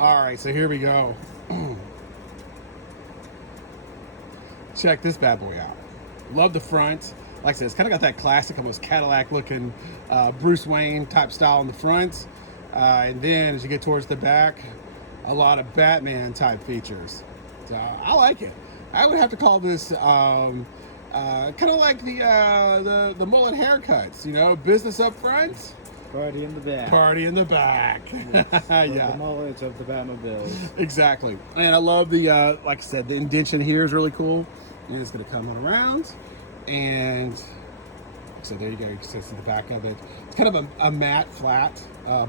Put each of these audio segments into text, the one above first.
All right, so here we go. Check this bad boy out. Love the front. Like I said, it's kind of got that classic, almost Cadillac-looking Bruce Wayne type style in the front. And then as you get towards the back, a lot of Batman type features. So I like it. I would have to call this kind of like the mullet haircuts. You know, business up front, Party in the back. party in the back. Yes. Yeah. The mullets of the Batmobiles. Exactly. And I love the, like I said, the indentation here is really cool. And it's going to come on around. And so there you go. You can see the back of it. It's kind of a matte, flat,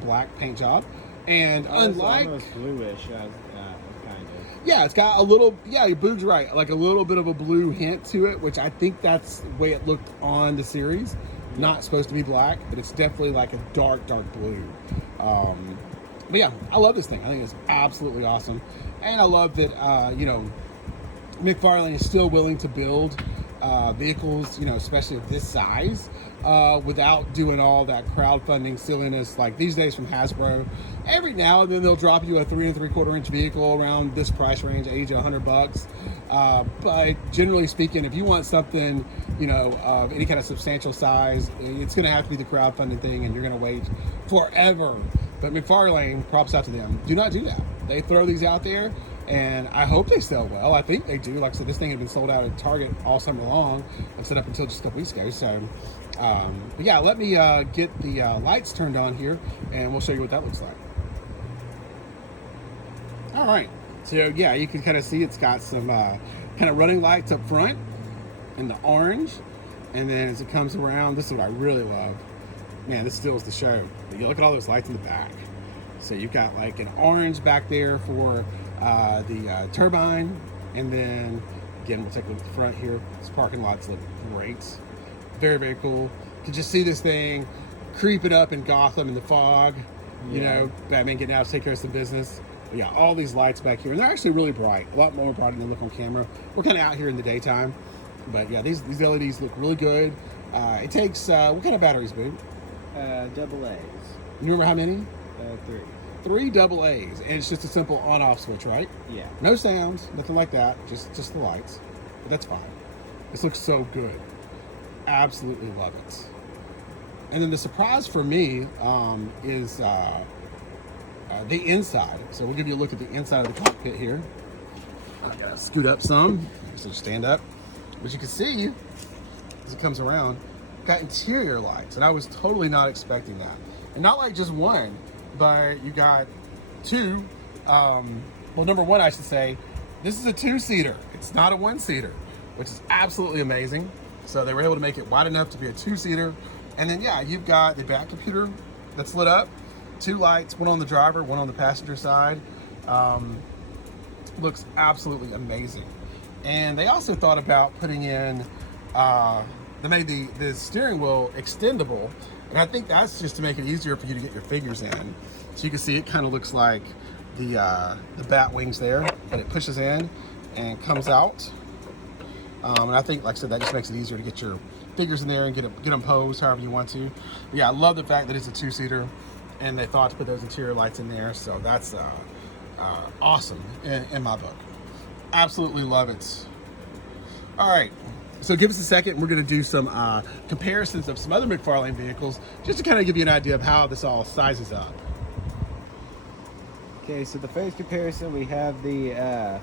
black paint job. And unlike... almost bluish, kind of. Yeah, it's got a little... Yeah, Boog's right. Like a little bit of a blue hint to it, which I think that's the way it looked on the series. Not supposed to be black, but it's definitely like a dark, dark blue. But yeah, I love this thing. I think it's absolutely awesome. And I love that, you know, McFarlane is still willing to build vehicles, you know, especially of this size, without doing all that crowdfunding silliness like these days from Hasbro. Every now and then they'll drop you a 3 3/4 inch vehicle around this price range, $80 to $100. But generally speaking, if you want something, you know, of any kind of substantial size, it's going to have to be the crowdfunding thing, and you're going to wait forever. But McFarlane, props out to them. Do not do that. They throw these out there, and I hope they sell well. I think they do. Like I said, this thing had been sold out at Target all summer long, and set up until just a couple weeks ago. So, but yeah, let me get the lights turned on here, and we'll show you what that looks like. All right. So yeah, you can kind of see it's got some kind of running lights up front in the orange, and then as it comes around, this is what I really love. Man, this steals the show. You look at all those lights in the back. So you've got like an orange back there for the turbine, and then again we'll take a look at the front here. These parking lots look great, very, very cool. You can just see this thing creeping up in Gotham in the fog. You know, Batman getting out to take care of some business. But yeah, all these lights back here, and they're actually really bright, a lot more bright than they look on camera. We're kind of out here in the daytime, but yeah, these LEDs look really good. It takes what kind of batteries, Boo? Double A's. You remember how many? 3. 3 double A's, and it's just a simple on-off switch, right? Yeah. No sounds, nothing like that, just the lights. But that's fine. This looks so good. Absolutely love it. And then the surprise for me is the inside. So we'll give you a look at the inside of the cockpit here. I gotta scoot up some, so stand up. But you can see, as it comes around, got interior lights, and I was totally not expecting that. And not like just one, but you got 2. Well, number 1, I should say, this is a 2-seater. It's not a 1-seater, which is absolutely amazing. So they were able to make it wide enough to be a 2-seater. And then, yeah, you've got the back computer that's lit up, 2 lights, one on the driver, one on the passenger side. Looks absolutely amazing. And they also thought about putting in, they made the steering wheel extendable, and I think that's just to make it easier for you to get your figures in. So you can see it kind of looks like the bat wings there, but it pushes in and comes out. And I think, like I said, that just makes it easier to get your figures in there and get them posed however you want to. But yeah, I love the fact that it's a 2-seater, and they thought to put those interior lights in there. So that's awesome in my book. Absolutely love it. All right. So give us a second. We're going to do some comparisons of some other McFarlane vehicles, just to kind of give you an idea of how this all sizes up. Okay, so the first comparison, we have the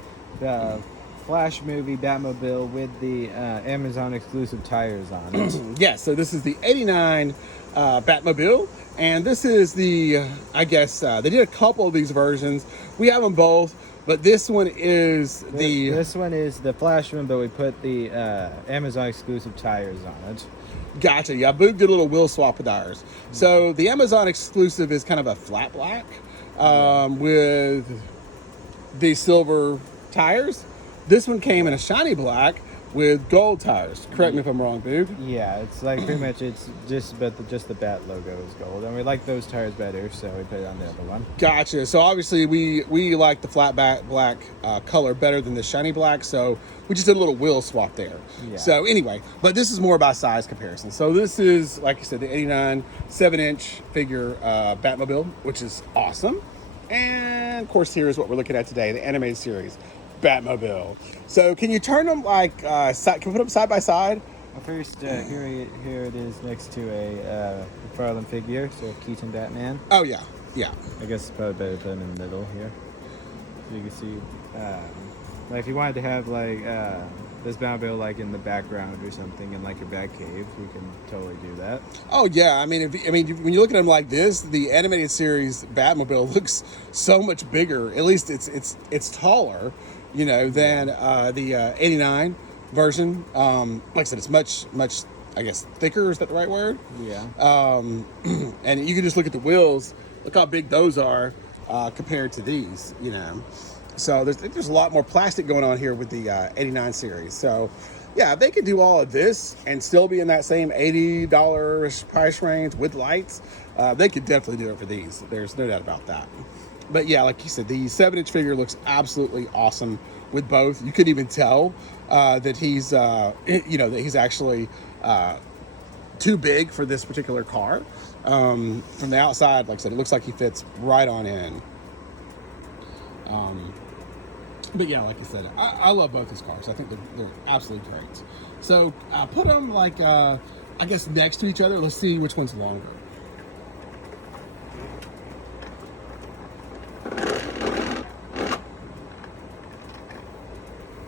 Flash movie Batmobile with the Amazon exclusive tires on it. Yes, so this is the 89 Batmobile, and this is the, I guess, they did a couple of these versions. We have them both, but this one is the... This one is the Flash one, but we put the Amazon exclusive tires on it. Gotcha, yeah, Boog did a little wheel swap with ours. So the Amazon exclusive is kind of a flat black with the silver tires. This one came in a shiny black with gold tires. Correct me if I'm wrong, Boog. Yeah, it's like pretty much it's just the Bat logo is gold, and we like those tires better, so we put it on the other one. Gotcha. So obviously we like the flat black color better than the shiny black, so we just did a little wheel swap there. Yeah. So anyway, but this is more about size comparison. So this is, like you said, the 89 7-inch figure Batmobile, which is awesome. And of course, here is what we're looking at today, the animated series, Batmobile. So can you turn them like, can we put them side by side? Well, first, here it is next to a McFarlane figure, so Keaton Batman. Oh yeah, yeah. I guess it's probably better to put him in the middle here. So you can see, like if you wanted to have like this Batmobile like in the background or something in like your Batcave, you can totally do that. Oh yeah, I mean, when you look at them like this, the animated series Batmobile looks so much bigger. At least it's taller, you know, than the '89 version. Like I said, it's much, I guess, thicker. Is that the right word? Yeah. And you can just look at the wheels. Look how big those are compared to these, you know. So there's a lot more plastic going on here with the '89 series. So yeah, if they could do all of this and still be in that same $80 price range with lights, they could definitely do it for these. There's no doubt about that. But yeah, like you said, the 7-inch figure looks absolutely awesome with both. You couldn't even tell that he's, you know, that he's actually too big for this particular car. From the outside, like I said, it looks like he fits right on in. But yeah, like I said, I love both these cars. I think they're absolutely great. So put them like, I guess, next to each other. Let's see which one's longer.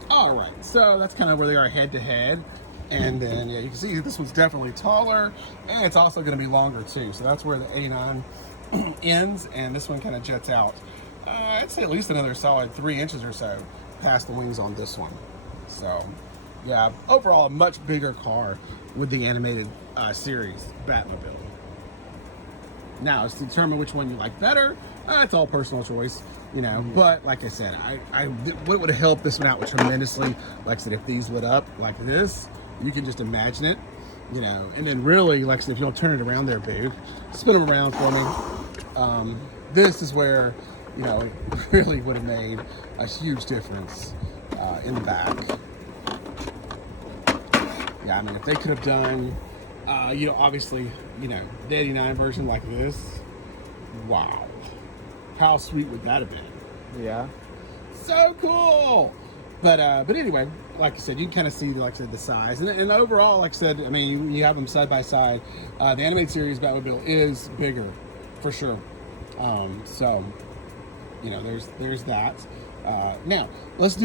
All right, so that's kind of where they are head to head. And then, yeah, you can see this one's definitely taller, and it's also going to be longer too. So that's where the '89 ends, and this one kind of jets out. I'd say at least another solid 3 inches or so past the wings on this one. So, yeah, overall a much bigger car with the animated series Batmobile. Now, to determine which one you like better, it's all personal choice, you know. But like I said, what would have helped this one out tremendously, like I said, if these lit up like this, you can just imagine it, you know. And then really, like I said, if you don't turn it around there, Boog, spin them around for me. This is where, you know, it really would have made a huge difference in the back. Yeah, I mean, if they could have done, you know, obviously, you know, the '89 version like this, wow. How sweet would that have been? Yeah. So cool! But anyway, like I said, you can kind of see, like I said, the size. And overall, like I said, I mean, you have them side by side. The animated series Batmobile is bigger, for sure. So, you know, there's that. Now, let's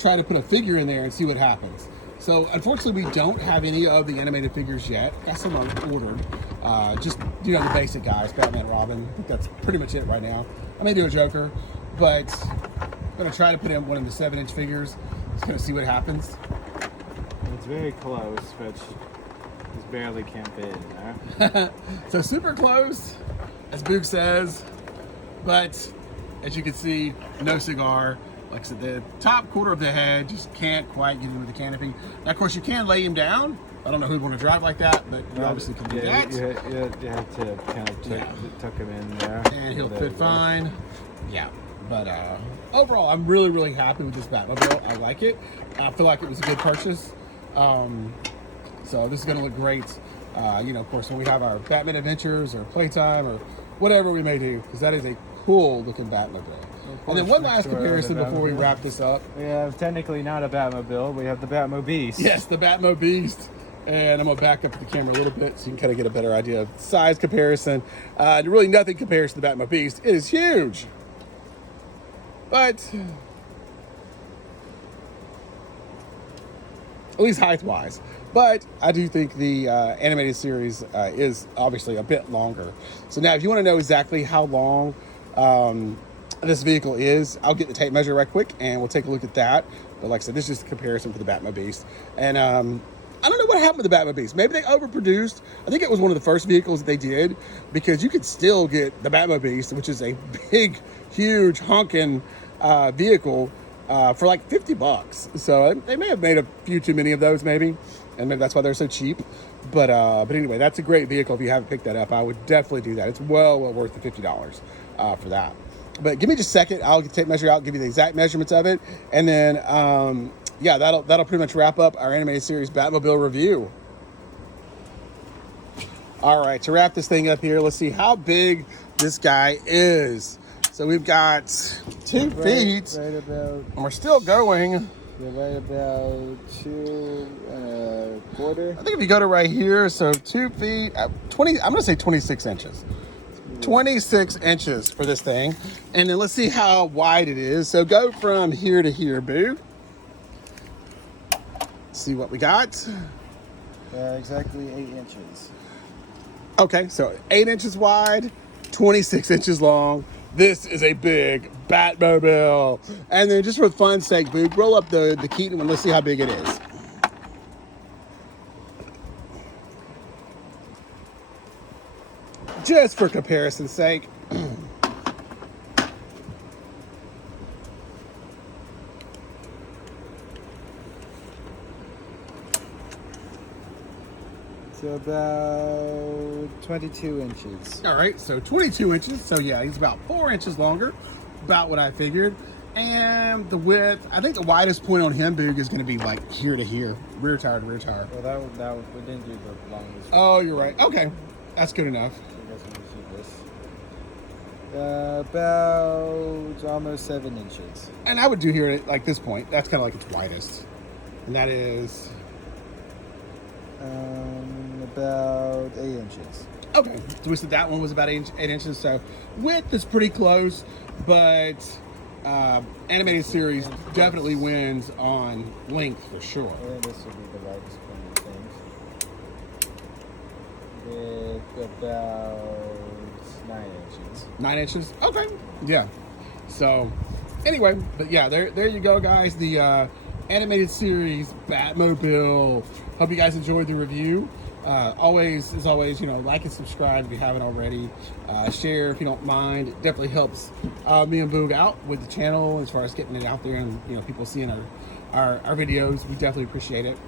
try to put a figure in there and see what happens. So, unfortunately, we don't have any of the animated figures yet. Got some ordered. Just, you know, the basic guys, Batman, Robin. I think that's pretty much it right now. I may do a Joker, but I'm going to try to put in one of the 7-inch figures. Just going to see what happens. It's very close, but just barely can't fit in there. So, super close, as Boog says, but as you can see, no cigar. Like I said, the top quarter of the head just can't quite get in with the canopy. Now, of course, you can lay him down. I don't know who'd want to drive like that, but you obviously can do that. You have to kind of tuck him in there. And he'll fit fine. Yeah. But overall, I'm really, really happy with this Batmobile. I like it. I feel like it was a good purchase. So this is going to look great. You know, of course, when we have our Batman Adventures or Playtime or whatever we may do, because that is a cool looking Batmobile. And then one last comparison before we wrap this up. We have technically not a Batmobile. We have the Batmobeast. Yes, the Batmobeast. And I'm going to back up the camera a little bit so you can kind of get a better idea of size comparison. Really nothing compares to the Batmobeast. It is huge. But at least height-wise. But I do think the animated series is obviously a bit longer. So now if you want to know exactly how long this vehicle is, I'll get the tape measure right quick and we'll take a look at that. But like I said, this is just a comparison for the Batmobeast. And I don't know what happened with the Batmobeast. Maybe they overproduced. I think it was one of the first vehicles that they did, because you could still get the Batmobeast, which is a big, huge, honking vehicle, for like $50. So they may have made a few too many of those, maybe, and maybe that's why they're so cheap. But anyway, that's a great vehicle. If you haven't picked that up, I would definitely do that. It's well worth the $50 for that. But give me just a second. I'll take measure out, give you the exact measurements of it, and then yeah, that'll pretty much wrap up our animated series Batmobile review. All right, to wrap this thing up here, let's see how big this guy is. So we've got 2 feet, Right about. and we're still going. You're right about 2.25. I think if you go to right here, so 2 feet, 20. I'm gonna say 26 inches. 26 inches for this thing, and then let's see how wide it is. So go from here to here, Boo. See what we got. Exactly 8 inches. Okay, so 8 inches wide, 26 inches long. This is a big Batmobile. And then just for fun's sake, Boo, roll up the Keaton one. Let's see how big it is. Just for comparison's sake. So about 22 inches. All right, so 22 inches. So yeah, he's about 4 inches longer, about what I figured. And the width, I think the widest point on him, Boog, is going to be like here to here, rear tire to rear tire. Well, that was we didn't do the longest. Oh, you're right. Okay, that's good enough. I guess we should see this. About almost 7 inches. And I would do here at like this point. That's kind of like its widest, and that is About 8 inches. okay. So we said that one was about 8 inches. So width is pretty close, but animated series definitely wins on length for sure. I think this would be the largest one of things. With about 9 inches. 9 inches. Okay. Yeah. So anyway, but yeah, there you go, guys. The animated series Batmobile. Hope you guys enjoyed the review. Always, as always, like and subscribe if you haven't already. Share if you don't mind. It definitely helps me and Boog out with the channel as far as getting it out there and people seeing our videos. We definitely appreciate it.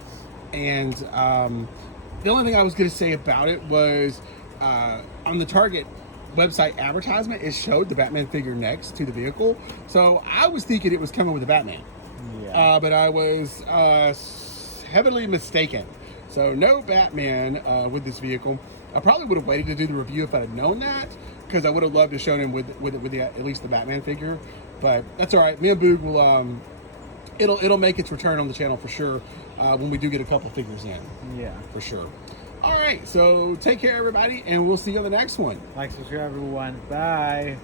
And the only thing I was going to say about it was on the Target website advertisement, it showed the Batman figure next to the vehicle. So I was thinking it was coming with the Batman. Yeah. But I was heavily mistaken. So no Batman with this vehicle. I probably would have waited to do the review if I'd have known that, because I would have loved to show him with at least the Batman figure. But that's all right. Me and Boog will it'll make its return on the channel for sure when we do get a couple figures in. Yeah. For sure. All right. So take care, everybody, and we'll see you on the next one. Like, subscribe, everyone. Bye.